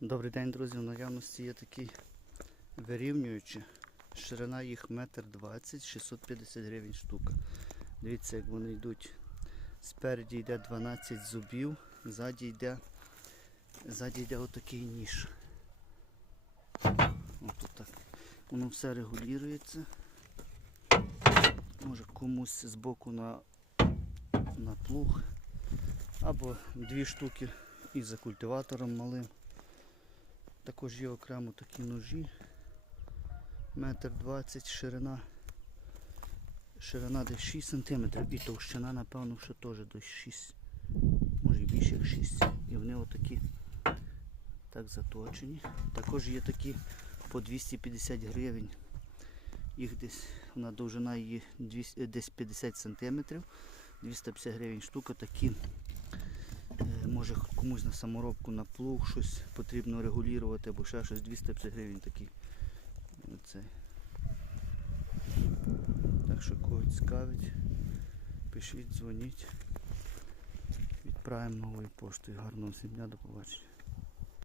Добрий день, друзі. В наявності є такі вирівнюючі. Ширина їх метр двадцять, 650 гривень штука. Дивіться, як вони йдуть. Спереді йде 12 зубів, ззаді йде, ззаді йде отакий ніж. Ось так. Воно все регулюється. Може комусь з боку на, на плуг. Або дві штуки і за культиватором малим. Також є окремо такі ножі. Метр двадцять ширина. Ширина десь 6 см і товщина, напевно, що теж десь 6. Може більше як 6. І вони отакі так заточені. Також є такі по 250 гривень. Їх десь вона довжина її 200, десь 50 см. 250 гривень штука такі. Може комусь на саморобку на плуг щось потрібно регулювати або ще щось 250 гривень такі. Оце. Так що когось цікавить, пишіть, дзвоніть. Відправимо новою поштою. Гарного всім дня, до побачення.